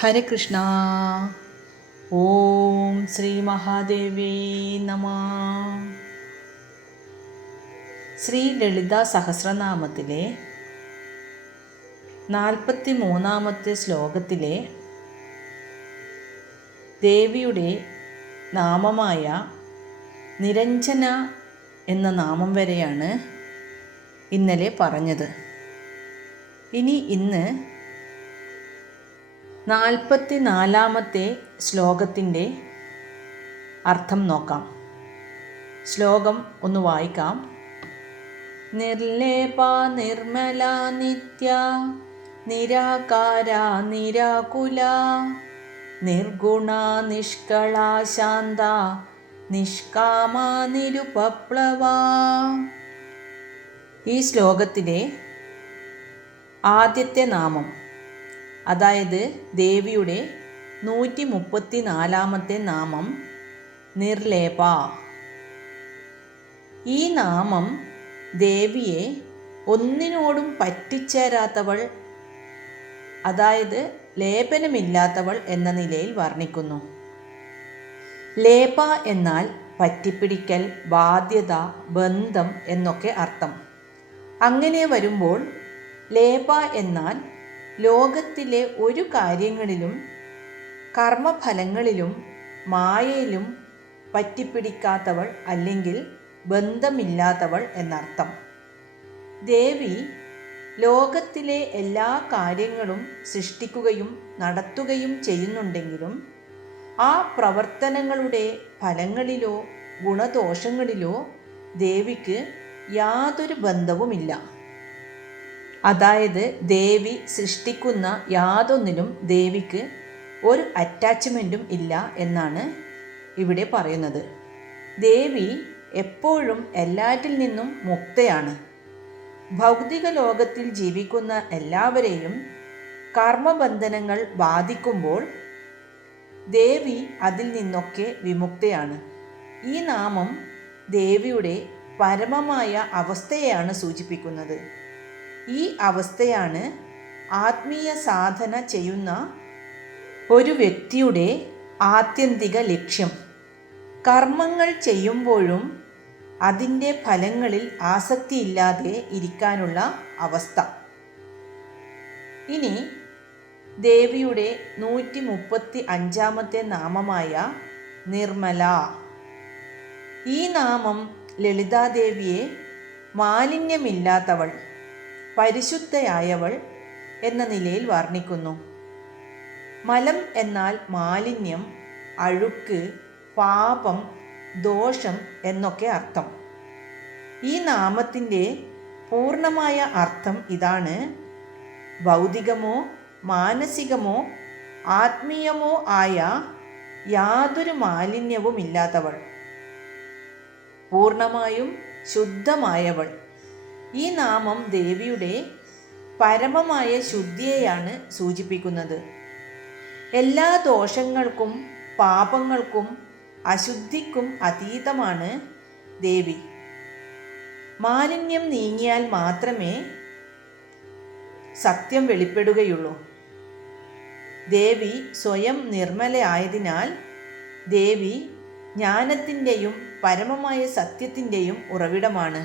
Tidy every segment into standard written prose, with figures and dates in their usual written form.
ഹരേ കൃഷ്ണ. ഓം ശ്രീ മഹാദേവേ നമഃ. ശ്രീ ലളിതാ സഹസ്രനാമത്തിലെ 43-ാമത്തെ ശ്ലോകത്തിലെ ദേവിയുടെ നാമമായ നിരഞ്ജന എന്ന നാമം വരെയാണ് ഇന്നലെ പറഞ്ഞത്. ഇന്ന് 44-ാമത്തെ ശ്ലോകത്തിൻ്റെ അർത്ഥം നോക്കാം. ശ്ലോകം ഒന്ന് വായിക്കാം. നിർലേപ നിർമ്മല നിത്യ നിരാകാര നിരാകുല നിർഗുണ നിഷ്കള ശാന്ത നിഷ്കാമ നിരുപപ്ലവ. ഈ ശ്ലോകത്തിലെ ആദ്യത്തെ നാമം, അതായത് ദേവിയുടെ 134-ാമത്തെ നാമം നിർലേപ. ഈ നാമം ദേവിയെ ഒന്നിനോടും പറ്റിച്ചേരാത്തവൾ, അതായത് ലേപനമില്ലാത്തവൾ എന്ന നിലയിൽ വർണ്ണിക്കുന്നു. ലേപ എന്നാൽ പറ്റിപ്പിടിക്കൽ, ബാധ്യത, ബന്ധം എന്നൊക്കെ അർത്ഥം. അങ്ങനെ വരുമ്പോൾ ലേപ എന്നാൽ ലോകത്തിലെ ഒരു കാര്യങ്ങളിലും കർമ്മഫലങ്ങളിലും മായയിലും പറ്റിപ്പിടിക്കാത്തവൾ അല്ലെങ്കിൽ ബന്ധമില്ലാത്തവൾ എന്നർത്ഥം. ദേവി ലോകത്തിലെ എല്ലാ കാര്യങ്ങളും സൃഷ്ടിക്കുകയും നടത്തുകയും ചെയ്യുന്നുണ്ടെങ്കിലും ആ പ്രവർത്തനങ്ങളുടെ ഫലങ്ങളിലോ ഗുണദോഷങ്ങളിലോ ദേവിക്ക് യാതൊരു ബന്ധവുമില്ല. അതായത് ദേവി സൃഷ്ടിക്കുന്ന യാതൊന്നിലും ദേവിക്ക് ഒരു അറ്റാച്ച്മെൻറ്റും ഇല്ല എന്നാണ് ഇവിടെ പറയുന്നത്. ദേവി എപ്പോഴും എല്ലാറ്റിൽ നിന്നും മുക്തയാണ്. ഭൗതിക ലോകത്തിൽ ജീവിക്കുന്ന എല്ലാവരെയും കർമ്മബന്ധനങ്ങൾ ബാധിക്കുമ്പോൾ ദേവി അതിൽ നിന്നൊക്കെ വിമുക്തയാണ്. ഈ നാമം ദേവിയുടെ പരമമായ അവസ്ഥയെയാണ് സൂചിപ്പിക്കുന്നത്. ഈ അവസ്ഥയാണ് ആത്മീയ സാധന ചെയ്യുന്ന ഒരു വ്യക്തിയുടെ ആത്യന്തിക ലക്ഷ്യം. കർമ്മങ്ങൾ ചെയ്യുമ്പോഴും അതിൻ്റെ ഫലങ്ങളിൽ ആസക്തിയില്ലാതെ ഇരിക്കാനുള്ള അവസ്ഥ. ഇനി ദേവിയുടെ 135-ാമത്തെ നാമമായ നിർമ്മല. ഈ നാമം ലളിതാദേവിയെ മാലിന്യമില്ലാത്തവൾ, പരിശുദ്ധയായവൾ എന്ന നിലയിൽ വർണ്ണിക്കുന്നു. മലം എന്നാൽ മാലിന്യം, അഴുക്ക്, പാപം, ദോഷം എന്നൊക്കെ അർത്ഥം. ഈ നാമത്തിൻ്റെ പൂർണ്ണമായ അർത്ഥം ഇതാണ്: ഭൗതികമോ മാനസികമോ ആത്മീയമോ ആയ യാതൊരു മാലിന്യവുമില്ലാത്തവൾ, പൂർണ്ണമായും ശുദ്ധമായവൾ. ഈ നാമം ദേവിയുടെ പരമമായ ശുദ്ധിയെയാണ് സൂചിപ്പിക്കുന്നത്. എല്ലാ ദോഷങ്ങൾക്കും പാപങ്ങൾക്കും അശുദ്ധിക്കും അതീതമാണ് ദേവി. മാലിന്യം നീങ്ങിയാൽ മാത്രമേ സത്യം വെളിപ്പെടുകയുള്ളൂ. ദേവി സ്വയം നിർമ്മലയായതിനാൽ ദേവി ജ്ഞാനത്തിൻ്റെയും പരമമായ സത്യത്തിൻ്റെയും ഉറവിടമാണ്.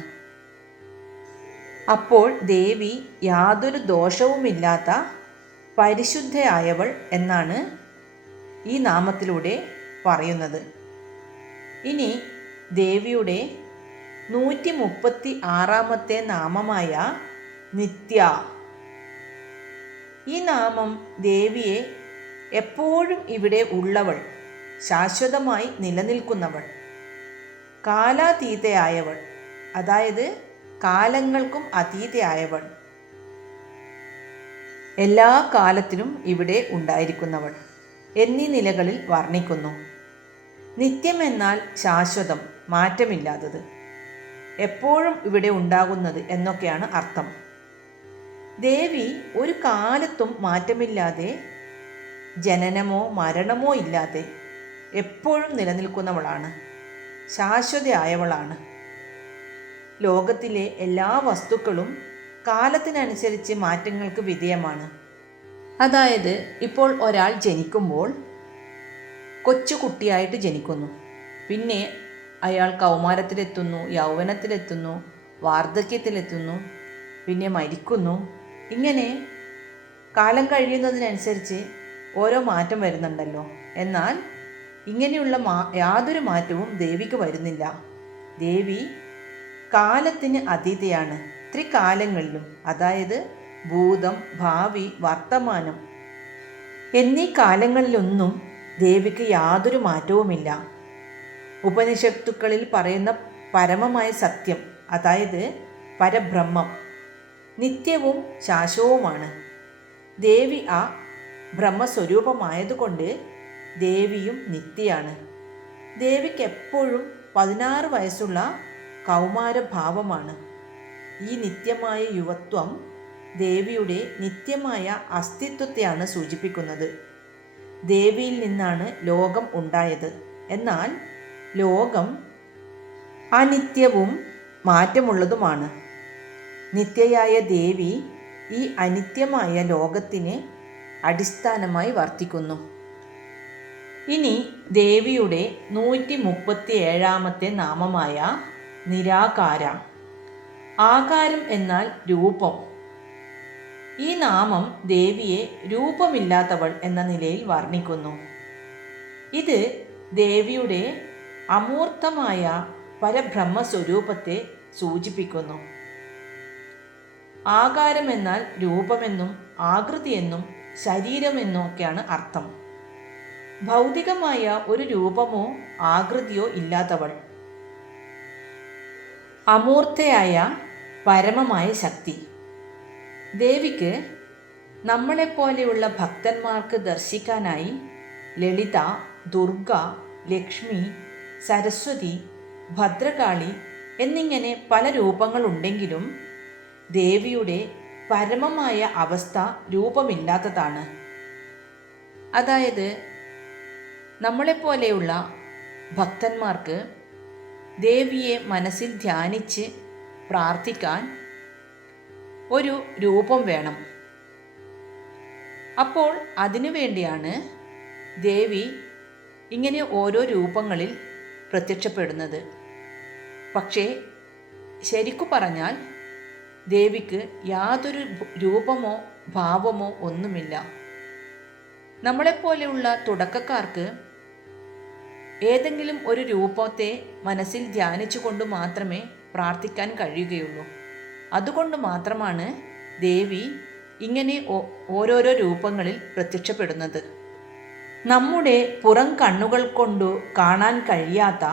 അപ്പോൾ ദേവി യാതൊരു ദോഷവുമില്ലാത്ത പരിശുദ്ധയായവൾ എന്നാണ് ഈ നാമത്തിലൂടെ പറയുന്നത്. ഇനി ദേവിയുടെ 136-ാമത്തെ നാമമായ നിത്യ. ഈ നാമം ദേവിയെ എപ്പോഴും ഇവിടെ ഉള്ളവൾ, ശാശ്വതമായി നിലനിൽക്കുന്നവൾ, കാലാതീതയായവൾ, അതായത് കാലങ്ങൾക്കും അതീതയായവൾ, എല്ലാ കാലത്തിലും ഇവിടെ ഉണ്ടായിരിക്കുന്നവൾ എന്നീ നിലകളിൽ വർണ്ണിക്കുന്നു. നിത്യം എന്നാൽ ശാശ്വതം, മാറ്റമില്ലാത്തത്, എപ്പോഴും ഇവിടെ ഉണ്ടാകുന്നത് എന്നൊക്കെയാണ് അർത്ഥം. ദേവി ഒരു കാലത്തും മാറ്റമില്ലാതെ, ജനനമോ മരണമോ ഇല്ലാതെ എപ്പോഴും നിലനിൽക്കുന്നവളാണ്, ശാശ്വതയായവളാണ്. ലോകത്തിലെ എല്ലാ വസ്തുക്കളും കാലത്തിനനുസരിച്ച് മാറ്റങ്ങൾക്ക് വിധേയമാണ്. അതായത് ഇപ്പോൾ ഒരാൾ ജനിക്കുമ്പോൾ കൊച്ചു കുട്ടിയായിട്ട് ജനിക്കുന്നു. പിന്നെ അയാൾ കൗമാരത്തിലെത്തുന്നു, യൗവനത്തിലെത്തുന്നു, വാർദ്ധക്യത്തിലെത്തുന്നു, പിന്നെ മരിക്കുന്നു. ഇങ്ങനെ കാലം കഴിയുന്നതിനനുസരിച്ച് ഓരോ മാറ്റം വരുന്നുണ്ടല്ലോ. എന്നാൽ ഇങ്ങനെയുള്ള യാതൊരു മാറ്റവും ദേവിക്ക് വരുന്നില്ല. ദേവി കാലത്തിന് അതീതയാണ്. ത്രികാലങ്ങളിലും, അതായത് ഭൂതം, ഭാവി, വർത്തമാനം എന്നീ കാലങ്ങളിലൊന്നും ദേവിക്ക് യാതൊരു മാറ്റവുമില്ല. ഉപനിഷത്തുക്കളിൽ പറയുന്ന പരമമായ സത്യം, അതായത് പരബ്രഹ്മം, നിത്യവും ശാശ്വതവുമാണ്. ദേവി ആ ബ്രഹ്മസ്വരൂപമായതുകൊണ്ട് ദേവിയും നിത്യയാണ്. ദേവിക്ക് എപ്പോഴും 16 വയസ്സുള്ള കൗമാരഭാവമാണ്. ഈ നിത്യമായ യുവത്വം ദേവിയുടെ നിത്യമായ അസ്തിത്വത്തെയാണ് സൂചിപ്പിക്കുന്നത്. ദേവിയിൽ നിന്നാണ് ലോകം ഉണ്ടായത്. എന്നാൽ ലോകം അനിത്യവും മാറ്റമുള്ളതുമാണ്. നിത്യയായ ദേവി ഈ അനിത്യമായ ലോകത്തിന് അടിസ്ഥാനമായി വർത്തിക്കുന്നു. ഇനി ദേവിയുടെ 137ാമത്തെ നാമമായ നിരാകാര. ആകാരം എന്നാൽ രൂപം. ഈ നാമം ദേവിയെ രൂപമില്ലാത്തവൾ എന്ന നിലയിൽ വർണ്ണിക്കുന്നു. ഇത് ദേവിയുടെ അമൂർത്തമായ പരബ്രഹ്മസ്വരൂപത്തെ സൂചിപ്പിക്കുന്നു. ആകാരം എന്നാൽ രൂപമെന്നും ആകൃതിയെന്നും ശരീരമെന്നും ഒക്കെയാണ് അർത്ഥം. ഭൗതികമായ ഒരു രൂപമോ ആകൃതിയോ ഇല്ലാത്തവൾ, അമൂർത്തയായ പരമമായ ശക്തി. ദേവിക്ക് നമ്മളെപ്പോലെയുള്ള ഭക്തന്മാർക്ക് ദർശിക്കാനായി ലളിത, ദുർഗ, ലക്ഷ്മി, സരസ്വതി, ഭദ്രകാളി എന്നിങ്ങനെ പല രൂപങ്ങളുണ്ടെങ്കിലും ദേവിയുടെ പരമമായ അവസ്ഥ രൂപമില്ലാത്തതാണ്. അതായത് നമ്മളെപ്പോലെയുള്ള ഭക്തന്മാർക്ക് ദേവിയെ മനസ്സിൽ ധ്യാനിച്ച് പ്രാർത്ഥിക്കാൻ ഒരു രൂപം വേണം. അപ്പോൾ അതിനു വേണ്ടിയാണ് ദേവി ഇങ്ങനെ ഓരോ രൂപങ്ങളിൽ പ്രത്യക്ഷപ്പെടുന്നത്. പക്ഷേ ശരിക്കു പറഞ്ഞാൽ ദേവിക്ക് യാതൊരു രൂപമോ ഭാവമോ ഒന്നുമില്ല. നമ്മളെപ്പോലെയുള്ള തുടക്കക്കാർക്ക് ഏതെങ്കിലും ഒരു രൂപത്തെ മനസ്സിൽ ധ്യാനിച്ചുകൊണ്ട് മാത്രമേ പ്രാർത്ഥിക്കാൻ കഴിയുകയുള്ളൂ. അതുകൊണ്ട് മാത്രമാണ് ദേവി ഇങ്ങനെ ഓരോരോ രൂപങ്ങളിൽ പ്രത്യക്ഷപ്പെടുന്നത്. നമ്മുടെ പുറം കണ്ണുകൾ കൊണ്ടു കാണാൻ കഴിയാത്ത,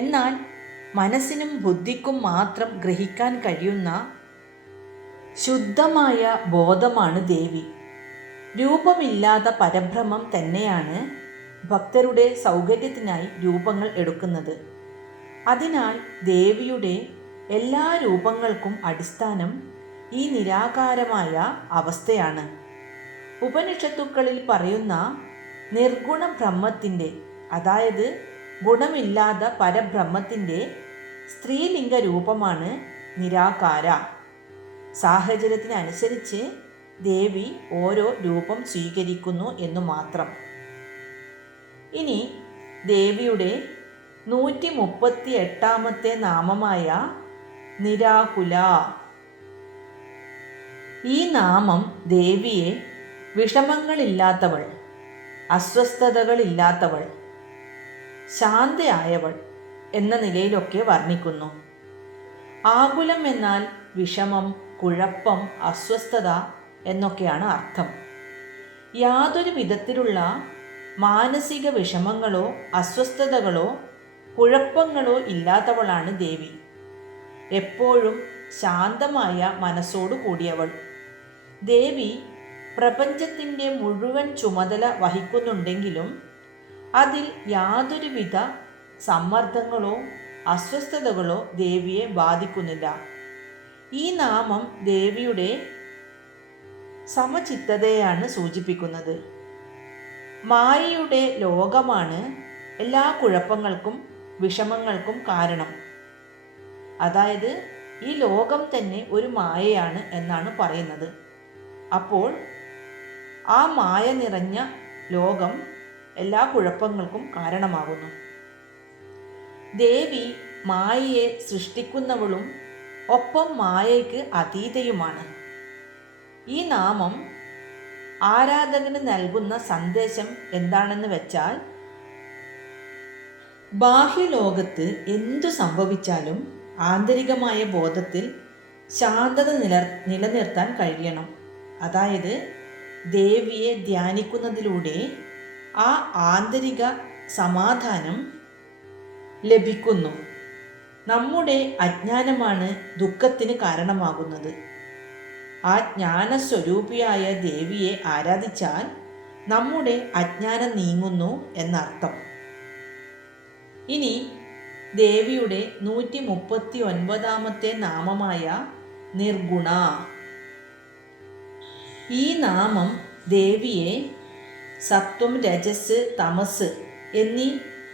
എന്നാൽ മനസ്സിനും ബുദ്ധിക്കും മാത്രം ഗ്രഹിക്കാൻ കഴിയുന്ന ശുദ്ധമായ ബോധമാണ് ദേവി. രൂപമില്ലാത്ത പരബ്രഹ്മം തന്നെയാണ് ഭക്തരുടെ സൗകര്യത്തിനായി രൂപങ്ങൾ എടുക്കുന്നത്. അതിനാൽ ദേവിയുടെ എല്ലാ രൂപങ്ങൾക്കും അടിസ്ഥാനം ഈ നിരാകാരമായ അവസ്ഥയാണ്. ഉപനിഷത്തുക്കളിൽ പറയുന്ന നിർഗുണ ബ്രഹ്മത്തിൻ്റെ, അതായത് ഗുണമില്ലാത്ത പരബ്രഹ്മത്തിൻ്റെ സ്ത്രീലിംഗ രൂപമാണ് നിരാകാര. സാഹചര്യത്തിനനുസരിച്ച് ദേവി ഓരോ രൂപം സ്വീകരിക്കുന്നു എന്നു മാത്രം. ഇനി ദേവിയുടെ 138ാമത്തെ നാമമായ നിരാകുല. ഈ നാമം ദേവിയെ വിഷമങ്ങളില്ലാത്തവൾ, അസ്വസ്ഥതകളില്ലാത്തവൾ, ശാന്തയായവൾ എന്ന നിലയിലൊക്കെ വർണ്ണിക്കുന്നു. ആകുലം എന്നാൽ വിഷമം, കുഴപ്പം, അസ്വസ്ഥത എന്നൊക്കെയാണ് അർത്ഥം. യാതൊരു വിധത്തിലുള്ള മാനസിക വിഷമങ്ങളോ അസ്വസ്ഥതകളോ കുഴപ്പങ്ങളോ ഇല്ലാത്തവളാണ് ദേവി. എപ്പോഴും ശാന്തമായ മനസ്സോടു കൂടിയവൾ. ദേവി പ്രപഞ്ചത്തിൻ്റെ മുഴുവൻ ചുമതല വഹിക്കുന്നുണ്ടെങ്കിലും അതിൽ യാതൊരുവിധ സമ്മർദ്ദങ്ങളോ അസ്വസ്ഥതകളോ ദേവിയെ ബാധിക്കുന്നില്ല. ഈ നാമം ദേവിയുടെ സമചിത്തതയാണ് സൂചിപ്പിക്കുന്നത്. മായയുടെ ലോകമാണ് എല്ലാ കുഴപ്പങ്ങൾക്കും വിഷമങ്ങൾക്കും കാരണം. അതായത് ഈ ലോകം തന്നെ ഒരു മായയാണ് എന്നാണ് പറയുന്നത്. അപ്പോൾ ആ മായ നിറഞ്ഞ ലോകം എല്ലാ കുഴപ്പങ്ങൾക്കും കാരണമാകുന്നു. ദേവി മായയെ സൃഷ്ടിക്കുന്നവളും ഒപ്പം മായയ്ക്ക് അതീതയുമാണ്. ഈ നാമം ആരാധകന് നൽകുന്ന സന്ദേശം എന്താണെന്ന് വെച്ചാൽ, ബാഹ്യലോകത്ത് എന്തു സംഭവിച്ചാലും ആന്തരികമായ ബോധത്തിൽ ശാന്തത നിലനിർത്താൻ കഴിയണം. അതായത് ദേവിയെ ധ്യാനിക്കുന്നതിലൂടെ ആ ആന്തരിക സമാധാനം ലഭിക്കുന്നു. നമ്മുടെ അജ്ഞാനമാണ് ദുഃഖത്തിന് കാരണമാകുന്നത്. ആ ജ്ഞാനസ്വരൂപിയായ ദേവിയെ ആരാധിച്ചാൽ നമ്മുടെ അജ്ഞാനം നീങ്ങുന്നു എന്നർത്ഥം. ഇനി ദേവിയുടെ 139 നാമമായ നിർഗുണ. ഈ നാമം ദേവിയെ സത്വം, രജസ്, തമസ് എന്നീ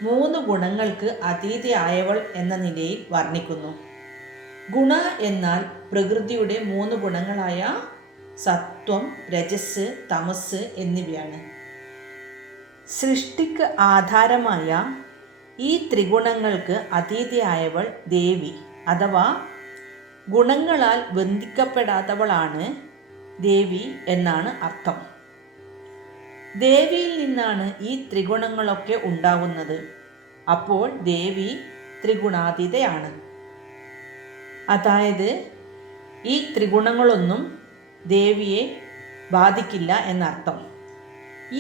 3 ഗുണങ്ങൾക്ക് അതീതയായവൾ എന്ന നിലയിൽ വർണ്ണിക്കുന്നു. ഗുണ എന്നാൽ പ്രകൃതിയുടെ 3 ഗുണങ്ങളായ സത്വം, രജസ്, തമസ് എന്നിവയാണ്. സൃഷ്ടിക്ക് ആധാരമായ ഈ ത്രിഗുണങ്ങൾക്ക് അതീതയായവൾ ദേവി അഥവാ ഗുണങ്ങളാൽ ബന്ധിക്കപ്പെടാത്തവളാണ് ദേവി എന്നാണ് അർത്ഥം. ദേവിയിൽ നിന്നാണ് ഈ ത്രിഗുണങ്ങളൊക്കെ ഉണ്ടാകുന്നത്. അപ്പോൾ ദേവി ത്രിഗുണാതീതയാണ്. അതായത് ഈ ത്രിഗുണങ്ങളൊന്നും ദേവിയെ ബാധിക്കില്ല എന്നർത്ഥം.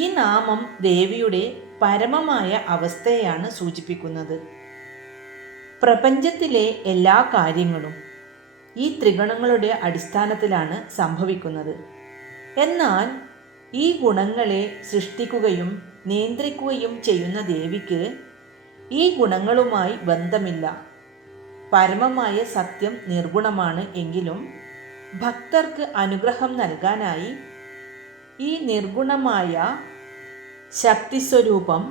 ഈ നാമം ദേവിയുടെ പരമമായ അവസ്ഥയെയാണ് സൂചിപ്പിക്കുന്നത്. പ്രപഞ്ചത്തിലെ എല്ലാ കാര്യങ്ങളും ഈ ത്രിഗുണങ്ങളുടെ അടിസ്ഥാനത്തിലാണ് സംഭവിക്കുന്നത്. എന്നാൽ ഈ ഗുണങ്ങളെ സൃഷ്ടിക്കുകയും നിയന്ത്രിക്കുകയും ചെയ്യുന്ന ദേവിക്ക് ഈ ഗുണങ്ങളുമായി ബന്ധമില്ല. പരമമായ സത്യം നിർഗുണമാണ് എങ്കിലും ഭക്തർക്ക് അനുഗ്രഹം നൽകാനായി ഈ നിർഗുണമായ ശക്തിസ്വരൂപം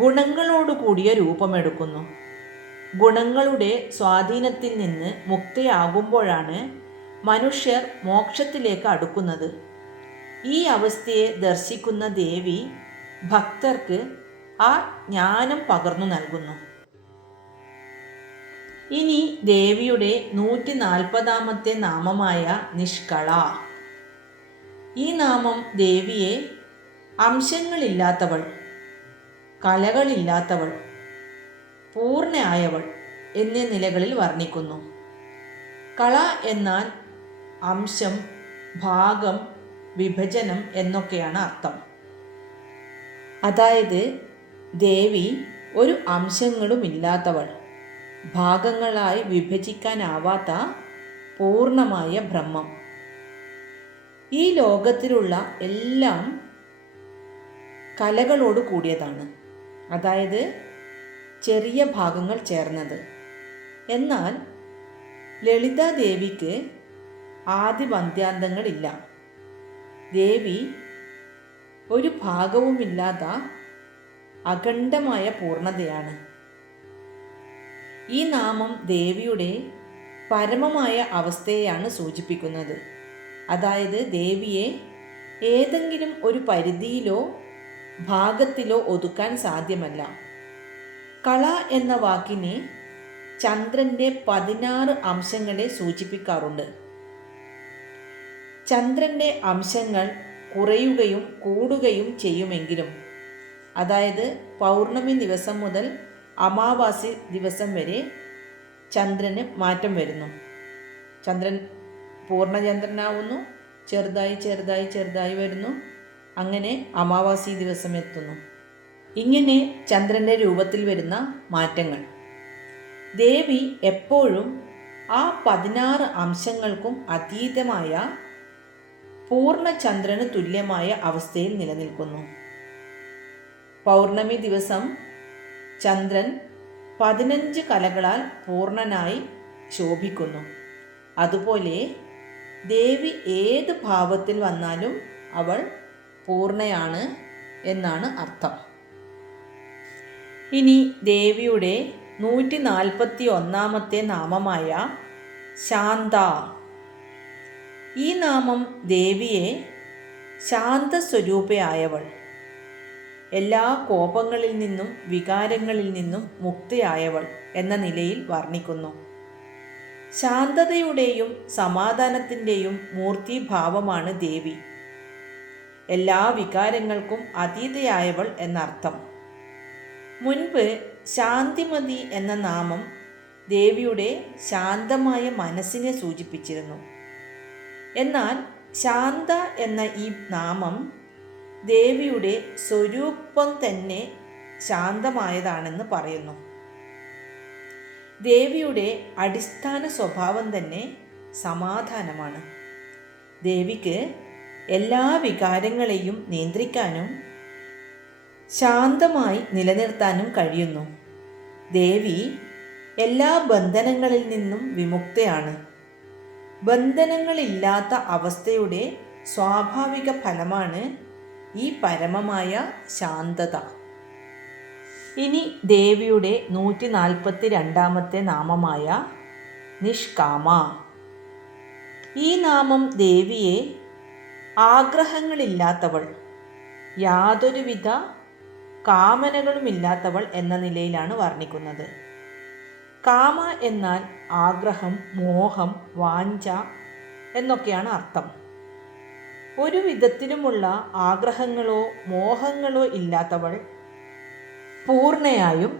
ഗുണങ്ങളോടുകൂടിയ രൂപമെടുക്കുന്നു. ഗുണങ്ങളുടെ സ്വാധീനത്തിൽ നിന്ന് മുക്തയാകുമ്പോഴാണ് മനുഷ്യർ മോക്ഷത്തിലേക്ക് അടുക്കുന്നത്. ഈ അവസ്ഥയെ ദർശിക്കുന്ന ദേവി ഭക്തർക്ക് ആ ജ്ഞാനം പകർന്നു നൽകുന്നു. ഇനി ദേവിയുടെ 140 നാമമായ നിഷ്കള. ഈ നാമം ദേവിയെ അംശങ്ങളില്ലാത്തവൾ, കലകളില്ലാത്തവൾ, പൂർണ്ണയായവൾ എന്നീ നിലകളിൽ വർണ്ണിക്കുന്നു. കള എന്നാൽ അംശം, ഭാഗം, വിഭജനം എന്നൊക്കെയാണ് അർത്ഥം. അതായത് ദേവി ഒരു അംശങ്ങളുമില്ലാത്തവൾ, ഭാഗങ്ങളായി വിഭജിക്കാനാവാത്ത പൂർണ്ണമായ ബ്രഹ്മം. ഈ ലോകത്തിലുള്ള എല്ലാം കലകളോട് കൂടിയതാണ്, അതായത് ചെറിയ ഭാഗങ്ങൾ ചേർന്നത്. എന്നാൽ ലളിതാദേവിക്ക് ആദിമന്ത്യാന്തങ്ങളില്ല. ദേവി ഒരു ഭാഗവുമില്ലാത്ത അഖണ്ഡമായ പൂർണ്ണതയാണ്. ഈ നാമം ദേവിയുടെ പരമമായ അവസ്ഥയെയാണ് സൂചിപ്പിക്കുന്നത്. അതായത് ദേവിയെ ഏതെങ്കിലും ഒരു പരിധിയിലോ ഭാഗത്തിലോ ഒതുക്കാൻ സാധ്യമല്ല. കള എന്ന വാക്കിന് ചന്ദ്രൻ്റെ 16 അംശങ്ങളെ സൂചിപ്പിക്കാറുണ്ട്. ചന്ദ്രൻ്റെ അംശങ്ങൾ കുറയുകയും കൂടുകയും ചെയ്യുമെങ്കിലും, അതായത് പൗർണമി ദിവസം മുതൽ അമാവാസി ദിവസം വരെ ചന്ദ്രന് മാറ്റം വരുന്നു. ചന്ദ്രൻ പൂർണ്ണചന്ദ്രനാവുന്നു, ചെറുതായി ചെറുതായി ചെറുതായി വരുന്നു, അങ്ങനെ അമാവാസി ദിവസം എത്തുന്നു. ഇങ്ങനെ ചന്ദ്രൻ്റെ രൂപത്തിൽ വരുന്ന മാറ്റങ്ങൾ. ദേവി എപ്പോഴും ആ 16 അംശങ്ങൾക്കും അതീതമായ പൂർണ്ണചന്ദ്രന് തുല്യമായ അവസ്ഥയിൽ നിലനിൽക്കുന്നു. പൗർണമി ദിവസം ചന്ദ്രൻ 15 കലകളാൽ പൂർണ്ണനായി ശോഭിക്കുന്നു. അതുപോലെ ദേവി ഏത് ഭാവത്തിൽ വന്നാലും അവൾ പൂർണ്ണയാണ് എന്നാണ് അർത്ഥം. ഇനി ദേവിയുടെ 141 നാമമായ ശാന്ത. ഈ നാമം ദേവിയെ ശാന്തസ്വരൂപയായവൾ, എല്ലാ കോപങ്ങളിൽ നിന്നും വികാരങ്ങളിൽ നിന്നും മുക്തയായവൾ എന്ന നിലയിൽ വർണ്ണിക്കുന്നു. ശാന്തതയുടെയും സമാധാനത്തിൻ്റെയും മൂർത്തിഭാവമാണ് ദേവി. എല്ലാ വികാരങ്ങൾക്കും അതീതയായവൾ എന്നർത്ഥം. മുൻപ് ശാന്തിമതി എന്ന നാമം ദേവിയുടെ ശാന്തമായ മനസ്സിനെ സൂചിപ്പിച്ചിരുന്നു. എന്നാൽ ശാന്ത എന്ന ഈ നാമം ദേവിയുടെ സ്വരൂപം തന്നെ ശാന്തമായതാണെന്ന് പറയുന്നു. ദേവിയുടെ അടിസ്ഥാന സ്വഭാവം തന്നെ സമാധാനമാണ്. ദേവിക്ക് എല്ലാ വികാരങ്ങളെയും നിയന്ത്രിക്കാനും ശാന്തമായി നിലനിർത്താനും കഴിയുന്നു. ദേവി എല്ലാ ബന്ധനങ്ങളിൽ നിന്നും വിമുക്തയാണ്. ബന്ധനങ്ങളില്ലാത്ത അവസ്ഥയുടെ സ്വാഭാവിക ഫലമാണ് ഈ പരമമായ ശാന്തത. ഇനി ദേവിയുടെ 142 നാമമായ നിഷ്കാമ. ഈ നാമം ദേവിയെ ആഗ്രഹങ്ങളില്ലാത്തവൾ, യാതൊരുവിധ കാമനകളുമില്ലാത്തവൾ എന്ന നിലയിലാണ് വർണ്ണിക്കുന്നത്. കാമ എന്നാൽ ആഗ്രഹം, മോഹം, വാഞ്ച എന്നൊക്കെയാണ് അർത്ഥം. ഒരു വിധത്തിലുമുള്ള ആഗ്രഹങ്ങളോ മോഹങ്ങളോ ഇല്ലാത്തവൾ, പൂർണ്ണയായും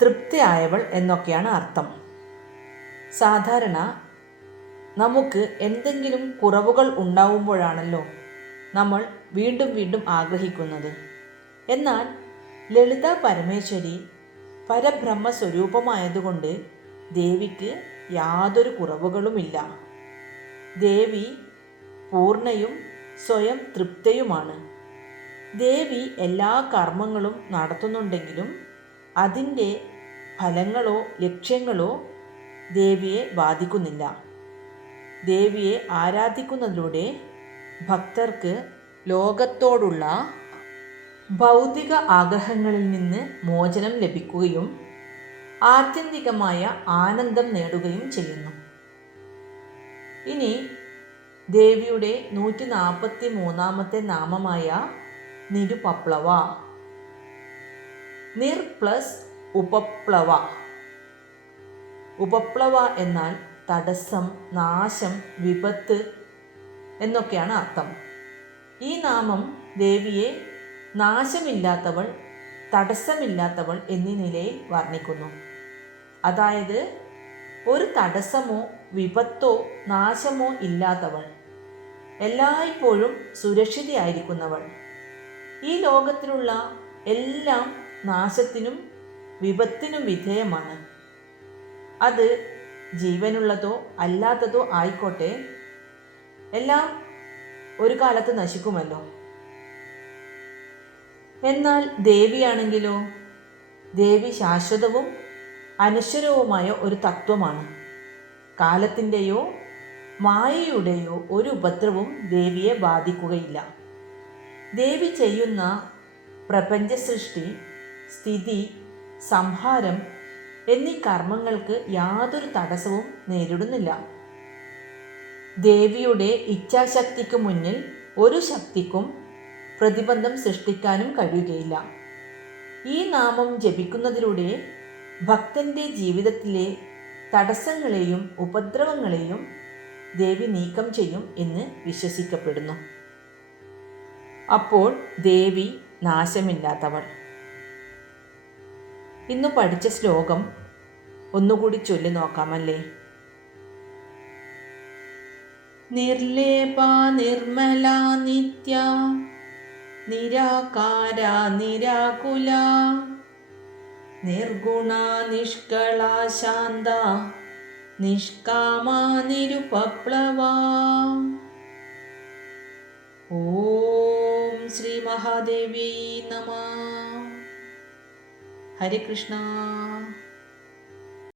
തൃപ്തിയായവൾ എന്നൊക്കെയാണ് അർത്ഥം. സാധാരണ നമുക്ക് എന്തെങ്കിലും കുറവുകൾ ഉണ്ടാവുമ്പോഴാണല്ലോ നമ്മൾ വീണ്ടും വീണ്ടും ആഗ്രഹിക്കുന്നത്. എന്നാൽ ലളിത പരമേശ്വരി പരബ്രഹ്മ സ്വരൂപമായതുകൊണ്ട് ദേവിക്ക് യാതൊരു കുറവുകളുമില്ല. ദേവി പൂർണ്ണയും സ്വയം തൃപ്തയുമാണ്. ദേവി എല്ലാ കർമ്മങ്ങളും നടത്തുന്നുണ്ടെങ്കിലും അതിൻ്റെ ഫലങ്ങളോ ലക്ഷ്യങ്ങളോ ദേവിയെ ബാധിക്കുന്നില്ല. ദേവിയെ ആരാധിക്കുന്നതിലൂടെ ഭക്തർക്ക് ലോകത്തോടുള്ള ഭൗതിക ആഗ്രഹങ്ങളിൽ നിന്ന് മോചനം ലഭിക്കുകയും ആത്യന്തികമായ ആനന്ദം നേടുകയും ചെയ്യുന്നു. ഇനി ദേവിയുടെ 143 നാമമായ നിരുപപ്ലവ. നിർ പ്ലസ് ഉപപ്ലവ. ഉപപ്ലവ എന്നാൽ തടസ്സം, നാശം, വിപത്ത് എന്നൊക്കെയാണ് അർത്ഥം. ഈ നാമം ദേവിയെ നാശമില്ലാത്തവൾ, തടസ്സമില്ലാത്തവൾ എന്നീ നിലയിൽ വർണ്ണിക്കുന്നു. അതായത് ഒരു തടസ്സമോ വിപത്തോ നാശമോ ഇല്ലാത്തവൾ, എല്ലായ്പ്പോഴും സുരക്ഷിതയായിരിക്കുന്നവൾ. ഈ ലോകത്തിലുള്ള എല്ലാം നാശത്തിനും വിപത്തിനും വിധേയമാണ്. അത് ജീവനുള്ളതോ അല്ലാത്തതോ ആയിക്കോട്ടെ, എല്ലാം ഒരു കാലത്ത് നശിക്കുമല്ലോ. എന്നാൽ ദേവിയാണെങ്കിലോ, ദേവി ശാശ്വതവും അനശ്വരവുമായ ഒരു തത്വമാണ്. കാലത്തിൻ്റെയോ മായയുടെയോ ഒരു ഉപദ്രവവും ദേവിയെ ബാധിക്കുകയില്ല. ദേവി ചെയ്യുന്ന പ്രപഞ്ച സൃഷ്ടി, സ്ഥിതി, സംഹാരം എന്നീ കർമ്മങ്ങൾക്ക് യാതൊരു തടസ്സവും നേരിടുന്നില്ല. ദേവിയുടെ ഇച്ഛാശക്തിക്ക് മുന്നിൽ ഒരു ശക്തിക്കും പ്രതിബന്ധം സൃഷ്ടിക്കാനും കഴിയുകയില്ല. ഈ നാമം ജപിക്കുന്നതിലൂടെ ഭക്തൻ്റെ ജീവിതത്തിലെ തടസ്സങ്ങളെയും ഉപദ്രവങ്ങളെയും ദേവി നീക്കം ചെയ്യും എന്ന് വിശ്വസിക്കപ്പെടുന്നു. അപ്പോൾ ദേവി നാശമില്ലാത്തവൾ. ഇന്ന് പഠിച്ച ശ്ലോകം ഒന്നുകൂടി ചൊല്ലി നോക്കാമല്ലേ? നിർലേപ നിർമ്മല നിത്യ നിരാകാര നിരാകുല നിർഗുണ നിഷ്കള ശാന്ത നിഷ്കാമ നിരുപപ്ലവ. ഓം ശ്രീ മഹാദേവി നമഃ. ഹരേ കൃഷ്ണ.